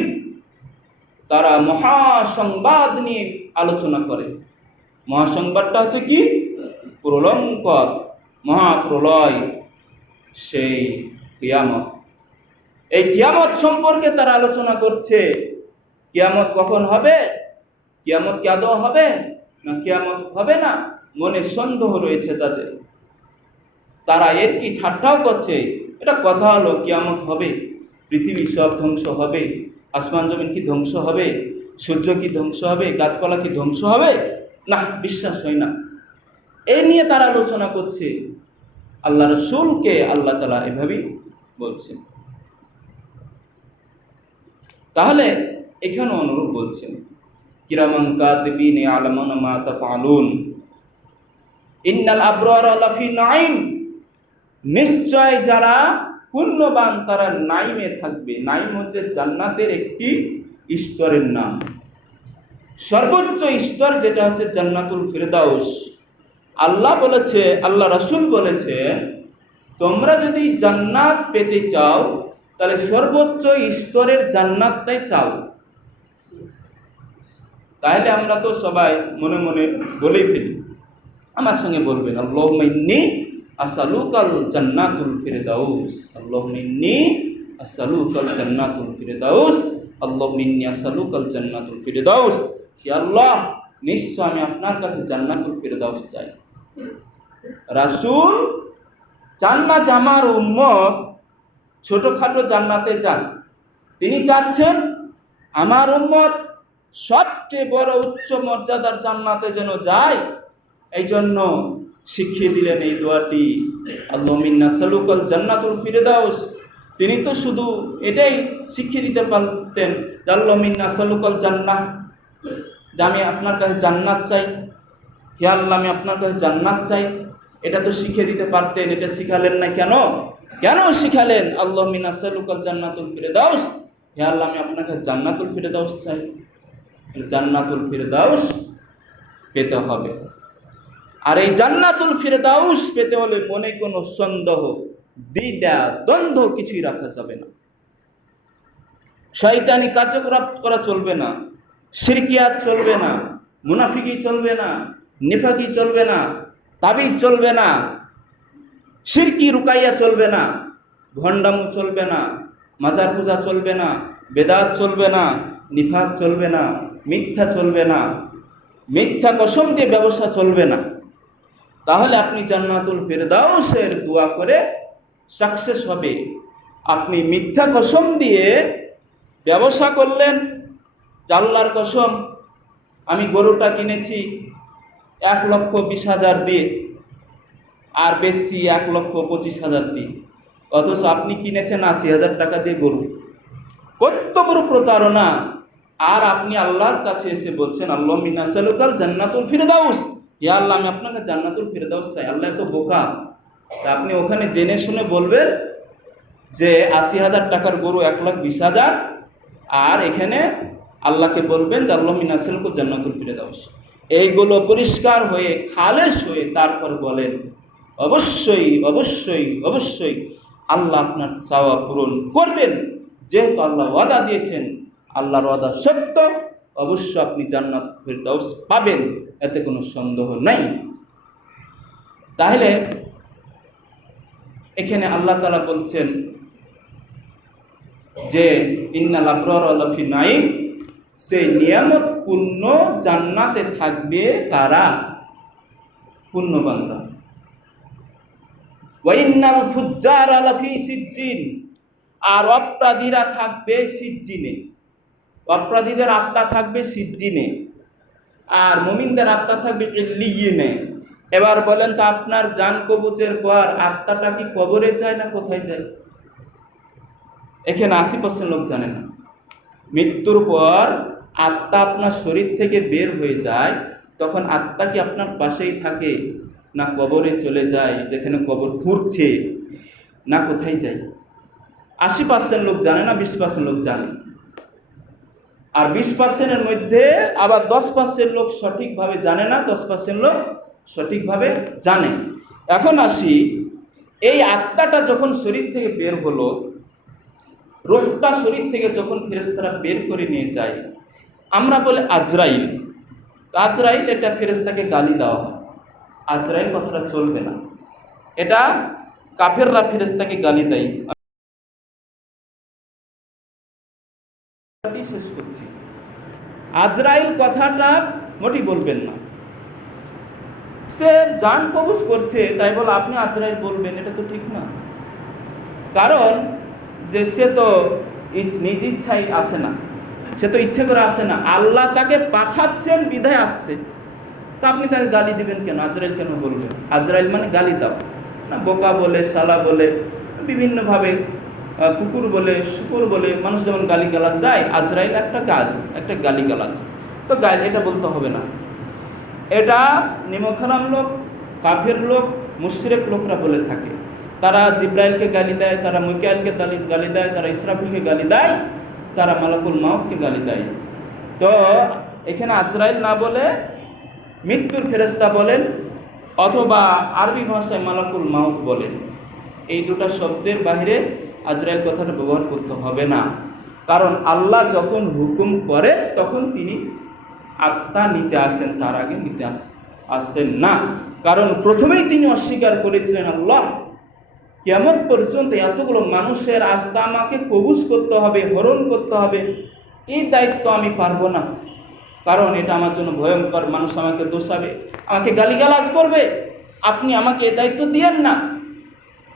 তারা মহাসংবাদ নিয়ে আলোচনা করে। মহাসংবাদটা হচ্ছে কি? প্রলয়ঙ্কর মহাপ্রলয়, সেই কিয়ামত। এই কিয়ামত সম্পর্কে তারা আলোচনা করছে। কিয়ামত কখন হবে? কিয়ামত কি আদৌ হবে না কিয়ামত হবে না, মনে সন্দেহ রয়েছে তাদের। তারা এর কি ঠাট্টাও করছে। এটা কথা হলো, কিয়ামত হবে, পৃথিবী সব ধ্বংস হবে, আসমান জমিন কি ধ্বংস হবে, সূর্য কি ধ্বংস হবে, গাছপালা কি ধ্বংস হবে? না, বিশ্বাস হয় না। এই নিয়ে তারা আলোচনা করছে। আল্লাহ রাসূলকে আল্লাহ তাআলা এভাবেই বলছেন। তাহলে এখানে অনুরূপ বলছেন, কিরামান কাতিবিন ইয়ালামুনা মা তাফআলুন ইন্নাল আবরারা লাফি নাঈম, নিশ্চয় যারা পুণ্যবান তারা নাইমে থাকবে। নাইম হচ্ছে জান্নাতের একটি স্তরের নাম, সর্বোচ্চ স্তর যেটা হচ্ছে জান্নাতুল ফিরদাউস। আল্লাহ বলেছে, আল্লাহ রাসূল বলেছে, তোমরা যদি জান্নাত পেতে চাও তাহলে সর্বোচ্চ স্তরের জান্নাতটাই চাও। তাহলে আমরা তো সবাই মনে মনে বলেই ফেলি, আমার সঙ্গে বলবেন, আল্লাহুম্মা ইন্নী আসআলুকাল জান্নাতুল ফিরদাউস, আল্লাহুম্মা ইন্নী আসআলুকাল জান্নাতুল ফিরদাউস, আল্লাহুম্মা ইন্নী আসআলুকাল জান্নাতুল ফিরদাউস। হে আল্লাহ, নিশ্চয় আমি আপনার কাছে জান্নাতুল ফিরদাউস চাই। রাসূল চান না যে আমার উম্মত ছোটখাটো জান্নাতে যান, তিনি চাচ্ছেন আমার উম্মত সবচেয়ে বড় উচ্চ মর্যাদার জান্নাতে যেন যায়। এই জন্য শিখিয়ে দিলেন এই দোয়াটি, আল্লাহুম্মা ইন্নী আসআলুকাল জান্নাতুল ফিরদাউস। তিনি তো শুধু এটাই শিখিয়ে দিতে পারতেন, আল্লাহুম্মা ইন্নী আসআলুকাল জান্নাহ, যে আমি আপনার কাছে জান্নাত চাই, হে আল্লাহ আমি আপনার কাছে জান্নাত চাই, এটা তো শিখিয়ে দিতে পারতেন। এটা শিখালেন না কেন? কেন শিখালেন আল্লাহুম্মা ইন্নী আসআলুকাল জান্নাতুল ফিরদাউস, হে আল্লাহ আমি আপনার কাছে জান্নাতুল ফিরদাউস চাই। জান্নাতুল ফিরদাউস পেতে হবে, আর এই জান্নাতুল ফিরদাউস পেতে হলে মনে কোনো সন্দেহ, দ্বিধা, দ্বন্দ্ব কিছুই রাখা যাবে না। শয়তানি কার্যকলাপ করা চলবে না, শিরকিয়াত চলবে না, মুনাফিকি চলবে না, নিফাকি চলবে না, তাবিজ চলবে না, শিরকি রুকাইয়া চলবে না, ভণ্ডামু চলবে না, মাজার পূজা চলবে না, বেদাত চলবে না, নিফাক চলবে না, মিথ্যা চলবে না, মিথ্যা কসম দিয়ে ব্যবসা চলবে না। তাহলে আপনি জান্নাতুল ফিরদাউসের দোয়া করে সাকসেস হবে। আপনি মিথ্যা কসম দিয়ে ব্যবসা করলেন, আল্লাহর কসম আমি গরুটা কিনেছি 1,20,000 দিয়ে আর বেশি 1,25,000 দিয়ে, অথচ আপনি কিনেছেন 80,000 টাকা দিয়ে গরু। কত বড় প্রতারণা! আর আপনি আল্লাহর কাছে এসে বলছেন আল্লাহুম্মা ইন্নী আসআলুকাল জান্নাতুল ফিরদাউস, হে আল্লাহ আমি আপনাকে জান্নাতুল ফিরদাউস চাই। আল্লাহ এত বোকা, আপনি ওখানে জেনে শুনে বলবেন যে 80,000 টাকার গরু 1,20,000, আর এখানে আল্লাহকে বলবেন যে আল্লাহুম্মা ইন্নী আসআলুকাল জান্নাতুল ফিরদাউস। এইগুলো পরিষ্কার হয়ে খালেস হয়ে তারপর বলেন, অবশ্যই অবশ্যই অবশ্যই আল্লাহ আপনার চাওয়া পূরণ করবেন। যেহেতু আল্লাহ ওয়াদা দিয়েছেন, আল্লাহর ওয়াদা সত্য, অবশ্য আপনি জান্নাতুল ফিরদাউস পাবেন, এতে কোনো সন্দেহ নাই। তাহলে এখানে আল্লাহ তাআলা বলছেন যে ইন্নাল আবরারা লাফি নাঈম, সেই নিয়ামত পূর্ণ জান্নাতে থাকবে কারা? পূর্ণ বান্দা। ওয়া ইন্নাল ফুজ্জারা লাফি সিজ্জিন, আর অপরাধীরা থাকবে সিজ্জিনে। অপরাধীদের আত্মা থাকবে সিজ্জিনে, আর মুমিনদের আত্মা থাকবে ইল্লিয়িনে। এবার বলেন তো, আপনার জান কবজের পর আত্মাটা কি কবরে যায় না কোথায় যায়? এখানে 80% লোক জানে না। মৃত্যুর পর আত্মা আপনার শরীর থেকে বের হয়ে যায়, তখন আত্মা কি আপনার পাশেই থাকে না কবরে চলে যায়, যেখানে কবর খুঁড়ছে, না কোথায় যায়? 80% লোক জানে না, 20% লোক জানে। আর 20%-এর মধ্যে আবার 10% লোক সঠিকভাবে জানে না, 10% লোক সঠিকভাবে জানে। এখন আসি, এই আত্মাটা যখন শরীর থেকে বের হলো, রূহটা শরীর থেকে যখন ফেরেশতারা বের করে নিয়ে যায়, আমরা বলে আজরাইল। আজরাইল, এটা ফেরেশতাকে গালি দেওয়া হয়। আজরাইল কথাটা চলবে না, এটা কাফেররা ফেরেশতাকে গালি দেয়। শেষ করছি, আজরাইল কথাটা মোটেই বলবেন না। সে জান কবজ করছে, তাই বলে আপনি আজরাইল বলবেন, এটা তো ঠিক না। কারণ যে সে তো নিজ ইচ্ছায় আসে না, সে তো ইচ্ছে করে আসে না, আল্লাহ তাকে পাঠাচ্ছেন বিধায় আসছে। তা আপনি তাকে গালি দিবেন কেন? আজরাইল কেন বলবেন? আজরাইল মানে গালি দাও না, বোকা বলে, শালা বলে, বিভিন্নভাবে কুকুর বলে, শুকুর বলে, মানুষ যেমন গালি গালাজ দেয়, আজরাইল একটা গালি গালাজ। তো গালি এটা বলতে হবে না। এটা নিমখারাম লোক, কাফের লোক, মুশরিক লোকরা বলে থাকে। তারা জিব্রাইলকে গালি দেয়, তারা মিকাইলকে গালি দেয়, তারা ইসরাফিলকে গালি দেয়, তারা মালাকুল মাউতকে গালি দেয়। তো এখানে আজরাইল না বলে মৃত্যুর ফেরেশতা বলেন, অথবা আরবি ভাষায় মালাকুল মাউত বলেন। এই দুটা শব্দের বাইরে আজরাইল কথাটা ব্যবহার করতে হবে না। কারণ আল্লাহ যখন হুকুম করেন তখন তিনি আত্মা নিতে আসেন, তার আগে নিতে আসেন না। কারণ প্রথমেই তিনি অস্বীকার করেছিলেন, আল্লাহ কিয়ামত পর্যন্ত এতগুলো মানুষের আত্মা আমাকে কবুজ করতে হবে, হরণ করতে হবে, এই দায়িত্ব আমি পারবো না, কারণ এটা আমার জন্য ভয়ঙ্কর। মানুষ আমাকে দোষাবে, আমাকে গালিগালাজ করবে, আপনি আমাকে এই দায়িত্ব দিয়েন না।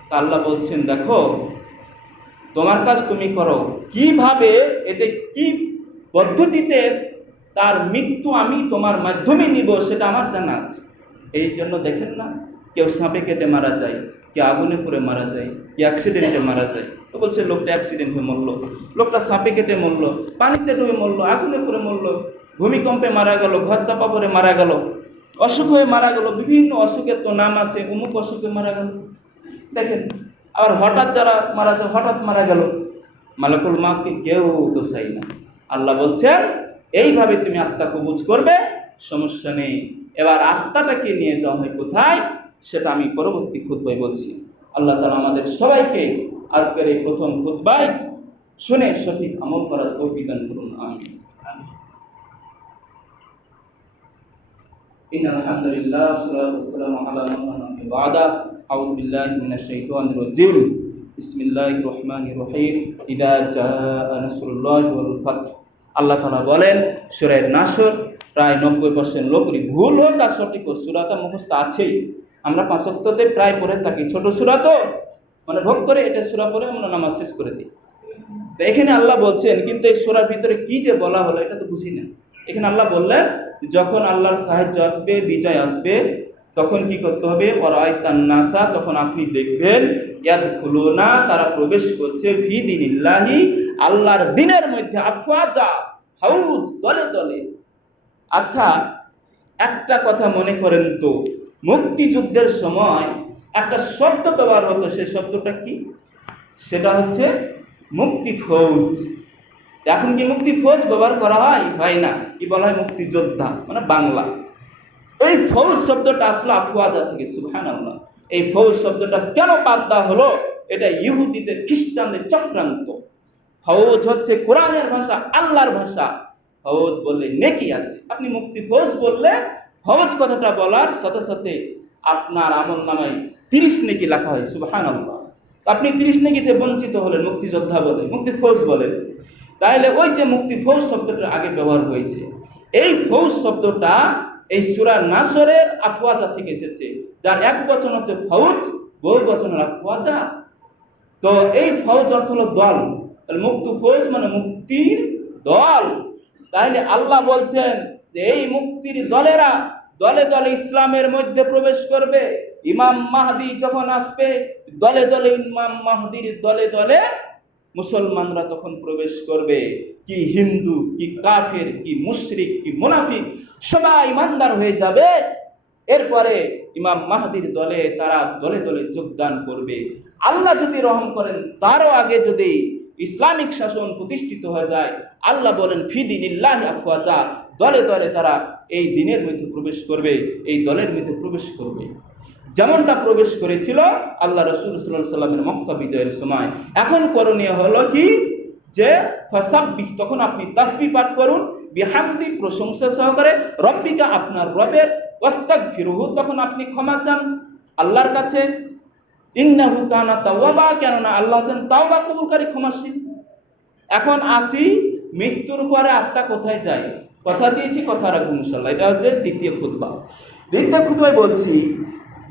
তা আল্লাহ বলছেন, দেখো তোমার কাজ তুমি করো, কিভাবে, এতে কি পদ্ধতিতে তার মৃত্যু আমি তোমার মাধ্যমে নিব সেটা আমার জানা আছে। এই জন্য দেখেন না, কেউ সাপে কেটে মারা যায়, কেউ আগুনে পুড়ে মারা যায়, কেউ অ্যাক্সিডেন্টে মারা যায়। তো বলছে লোকটা অ্যাক্সিডেন্ট হয়ে মরলো, লোকটা সাপে কেটে মরলো, পানিতে ডুবে মরলো, আগুনে পুড়ে মরলো, ভূমিকম্পে মারা গেল, ঘর চাপা পড়ে মারা গেল, অসুখ হয়ে মারা গেল, বিভিন্ন অসুখের তো নাম আছে, অমুক অসুখে মারা গেল। দেখেন, আবার হঠাৎ যারা মারা যায়, হঠাৎ মারা গেল, মালাকুল মাউতকে কেউ দোষাই না। আল্লাহ বলছেন এইভাবে তুমি আত্মা কবুজ করবে, সমস্যা নেই। এবার আত্মাটাকে নিয়ে যাওয়া হয় কোথায়, সেটা আমি পরবর্তী খুতবায় বলছি। আল্লাহ তাআলা আমাদের সবাইকে আজকের এই প্রথম খুতবায় শুনে সঠিক আমল করার তৌফিক দান করুন, আমিন। ইন্নাল হামদুলিল্লাহ ওয়াসসালাতু ওয়াসসালামু আলা মান লা নাবিয়্যা বা'দা। আউযু বিল্লাহি মিনাশ শাইতানির রাজীম। বিসমিল্লাহির রহমানির রহিম। ইযা জাআ নাসরুল্লাহি ওয়াল ফাতহ। আল্লাহ তাআলা বলেন সূরা নাসর, প্রায় 90% লোকেরই ভুল হোক আর সঠিক হোক সূরাটা মুখস্থ আছেই। আমরা 5 ওয়াক্ততে প্রায় পড়ে থাকি, ছোট সূরা তো মানে ভোগ করে এটা সূরা পড়ে আমরা নামাজ শেষ করে দিই। তো এখানে আল্লাহ বলছেন, কিন্তু এই সূরার ভিতরে কি যে বলা হলো এটা তো বুঝি না। এখানে আল্লাহ বললেন যখন আল্লাহর সাহায্য আসবে, বিজয় আসবে, তখন কি করতে হবে, ওয়ারাআইতান নাসা, তখন আপনি দেখবেন, ইয়াদখুলুনা, তারা প্রবেশ করছে, ফি দীনিল্লাহি, আল্লাহর দ্বীনের মধ্যে, আফওয়াজা, ফাউজ, দলে দলে। আচ্ছা, একটা কথা মনে করেন তো, মুক্তিযুদ্ধের সময় একটা শব্দ ব্যবহার হতো, সেই শব্দটা কি? সেটা হচ্ছে মুক্তি ফৌজ। এখন কি মুক্তি ফৌজ ব্যবহার করা হয়? হয় না। কি বলা হয়? মুক্তিযোদ্ধা, মানে বাংলা। এই ফৌজ শব্দটা আসলো আফওয়াজা থেকে, সুবহানাল্লাহ। এই ফৌজ শব্দটা কেন বাদ দেওয়া হলো? এটা ইহুদিদের, খ্রিস্টানদের চক্রান্ত। ফৌজ হচ্ছে কোরআনের ভাষা, আল্লাহর ভাষা। ফৌজ বললে নেকি আছে, আপনি মুক্তি ফৌজ বললে, ফৌজ কথাটা বলার সাথে সাথে আপনার আমল নামায় 30 নেকি লেখা হয়, সুবহানাল্লাহ। আপনি 30 নেকিতে বঞ্চিত হলেন, মুক্তিযোদ্ধা বলে, মুক্তি ফৌজ বলেন। তাহলে ওই যে মুক্তি ফৌজ শব্দটা আগে ব্যবহার হয়েছে, এই ফৌজ শব্দটা এই সূরা নাসরের আফওয়াজা থেকে এসেছে, যার এক বচন হচ্ছে ফৌজ, বহু বচন হলো আফওয়াজা। তো এই ফৌজ অর্থ হলো দল, মুক্তি ফৌজ মানে মুক্তির দল। তাহলে আল্লাহ বলছেন যে এই মুক্তির দলেরা দলে দলে ইসলামের মধ্যে প্রবেশ করবে। ইমাম মাহদি যখন আসবে, দলে দলে ইমাম মাহদির দলে দলে মুসলমানরা তখন প্রবেশ করবে। কি হিন্দু, কি কাফের, কি মুশরিক, কি মুনাফিক, সবাই ইমানদার হয়ে যাবে। এরপরে ইমাম মাহদির দলে তারা দলে দলে যোগদান করবে। আল্লাহ যদি রহম করেন, তারও আগে যদি ইসলামিক শাসন প্রতিষ্ঠিত হয়ে যায়, আল্লাহ বলেন ফি দীনিল্লাহি আফওয়াজা, দলে দলে তারা এই দিনের মধ্যে প্রবেশ করবে, এই দলের মধ্যে প্রবেশ করবে। যেমনটা প্রবেশ করেছিল আল্লাহ রাসূল সাল্লাল্লাহু আলাইহি সাল্লামের মক্কা বিজয়ের সময়। এখন করণীয় হলো কি, যে ফাসাব্বিহ, তখন আপনি তাসবিহ পাঠ করুন, বিহামদি, প্রশংসা সহকারে, রব্বিকা, আপনার রবের, ওয়াস্তাগফিরুহু, তখন আপনি ক্ষমা চান আল্লাহর কাছে, ইন্নাহু কানা তাওয়াবা, কেননা আল্লাহ হচ্ছেন তাওবা কবুলকারী, ক্ষমাশীল। এখন আসি মৃত্যুর পরে আত্মা কোথায় যায়? কথা দিয়েছি, কথা রাখবো ইনশাআল্লাহ। এটা হচ্ছে দ্বিতীয় খুতবা। দ্বিতীয় খুতবায় বলছি,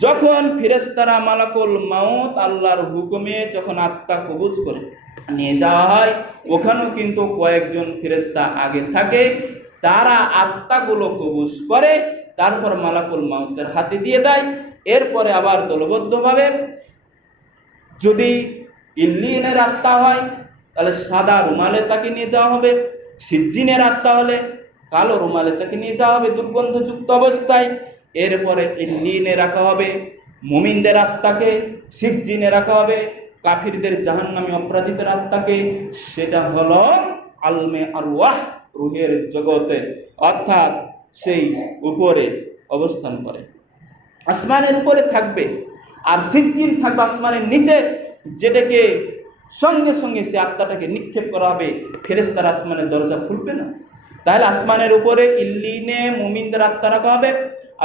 যখন ফেরেশতারা মালাকুল মাউত আল্লাহর হুকুমে যখন আত্মা কবুজ করে নিয়ে যাওয়া হয়, ওখানেও কিন্তু কয়েকজন ফেরেশতা আগে থাকে, তারা আত্মাগুলো কবুজ করে, তারপর মালাকুল মাউতের হাতে দিয়ে দেয়। এরপরে আবার দলবদ্ধভাবে, যদি ইল্লিনের আত্মা হয় তাহলে সাদা রুমালে তাকে নিয়ে যাওয়া হবে, সিজ্জিনের আত্মা হলে কালো রুমালে তাকে নিয়ে যাওয়া হবে দুর্গন্ধযুক্ত অবস্থায়। এরপরে ইল্লিনে রাখা হবে মুমিনদের আত্মাকে, সিজ্জিনে রাখা হবে কাফিরদের জাহান্নামী অপরাধীদের আত্মাকে। সেটা হলো আলমে আরওয়াহ, রুহের জগতে, অর্থাৎ সেই উপরে অবস্থান করে, আসমানের উপরে থাকবে। আর সিজ্জিন থাকবে আসমানের নিচে, যেটাকে সঙ্গে সঙ্গে সে আত্মাটাকে নিক্ষেপ করা হবে, ফেরেশতারা আসমানের দরজা খুলবে না। তাহলে আসমানের উপরে ইল্লিনে মুমিনদের আত্মা রাখা হবে,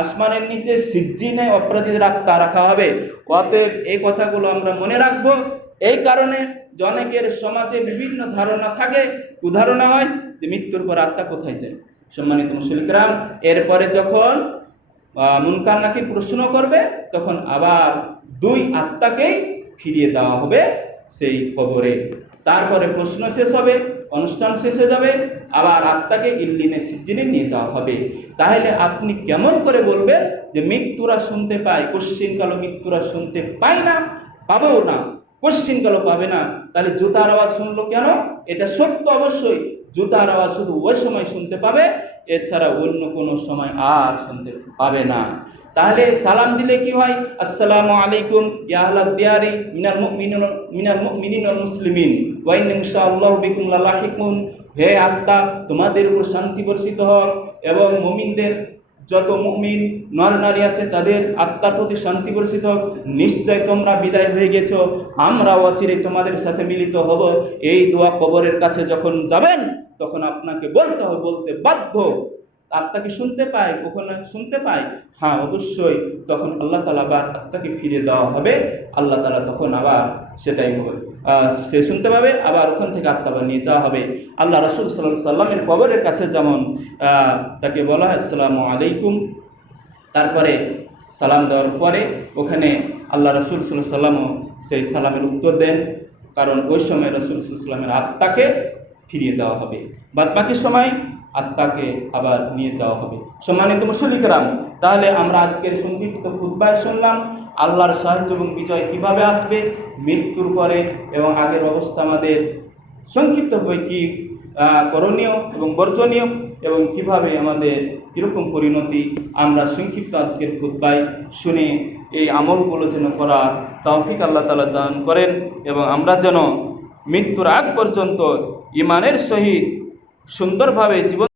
আসমানের নিচে সিজ্জিনে অপরাধীদের আত্মা রাখা হবে। অতএব এই কথাগুলো আমরা মনে রাখবো। এই কারণে যে অনেকের সমাজে বিভিন্ন ধারণা থাকে, কুধারণা হয় যে মৃত্যুর পর আত্মা কোথায় যায়। সম্মানিত মুসলিকরাম, এরপরে যখন মুনকার নাকির প্রশ্ন করবে, তখন আবার দুই আত্মাকেই ফিরিয়ে দেওয়া হবে সেই কবরে। তারপরে প্রশ্ন শেষ হবে, অনুষ্ঠান শেষ হয়ে যাবে, আবার আত্মাকে ইল্লিনে সিজ্জিনে নিয়ে যাওয়া হবে। তাহলে আপনি কেমন করে বলবেন যে মৃত্যুরা শুনতে পায়? কোশ্চিনকালও মৃত্যুরা শুনতে পায় না, পাবেও না, কোশ্চিনকালও পাবে না। তাহলে জুতার আওয়াজ শুনলো কেন? এটা সত্য অবশ্যই, জুতার আওয়াজ শুধু ওই সময় শুনতে পাবে, এছাড়া অন্য কোনো সময় আর শুনতে পাবে না। তাহলে সালাম দিলে কি হয়? আসসালামু আলাইকুম ইয়া আহলাদ দিয়ারি মিনাল মুমিনিন ওয়াল মুসলিমিন ওয়া ইন্না ইনশাআল্লাহু বিকুম লালাহিকুন। হে আত্মা, তোমাদের উপর শান্তি বর্ষিত হোক, এবং মুমিনদের যত মুমিন নর নারী আছে তাদের আত্মার প্রতি শান্তি বর্ষিত হোক। নিশ্চয় তোমরা বিদায় হয়ে গেছো, আমরা অচিরে তোমাদের সাথে মিলিত হব। এই দোয়া কবরের কাছে যখন যাবেন, তখন আপনাকে বলতে হবে, বলতে বাধ্য। আত্মাকে শুনতে পায়, কখনো শুনতে পায়? হ্যাঁ, অবশ্যই। তখন আল্লাহ তাআলা আবার আত্মাকে ফিরে দেওয়া হবে, আল্লাহ তাআলা তখন আবার সেটাই হবে, সে শুনতে পাবে, আবার ওখান থেকে আত্মা নিয়ে যাওয়া হবে। আল্লাহ রাসূল সাল্লাল্লাহু আলাইহি সাল্লামের কবরের কাছে যেমন তাকে বলা হয় আসসালামু আলাইকুম, তারপরে সালাম দেওয়ার পরে ওখানে আল্লাহ রাসূল সাল্লাল্লাহু আলাইহি সাল্লামও সেই সালামের উত্তর দেন, কারণ ওই সময় রাসূল সাল্লাল্লাহু আলাইহি সাল্লামের আত্মাকে ফিরিয়ে দেওয়া হবে, বাদ বাকি সময় আত্মাকে আবার নিয়ে যাওয়া হবে। সম্মানিত মুসল্লি কেরাম, তাহলে আমরা আজকের সংক্ষিপ্ত খুতবায় শুনলাম আল্লাহর সাহায্য এবং বিজয় কিভাবে আসবে মৃত্যুর পরে, এবং আগের অবস্থা আমাদের সংক্ষিপ্তভাবে কি করণীয় এবং বর্জনীয়, এবং কিভাবে আমাদের কীরকম পরিণতি, আমরা সংক্ষিপ্ত আজকের খুতবায় শুনে এই আমলগুলো যেন করার তৌফিক আল্লাহ তাআলা দান করেন, এবং আমরা যেন মৃত্যুর আগ পর্যন্ত ঈমানের সহিত সুন্দরভাবে জীবন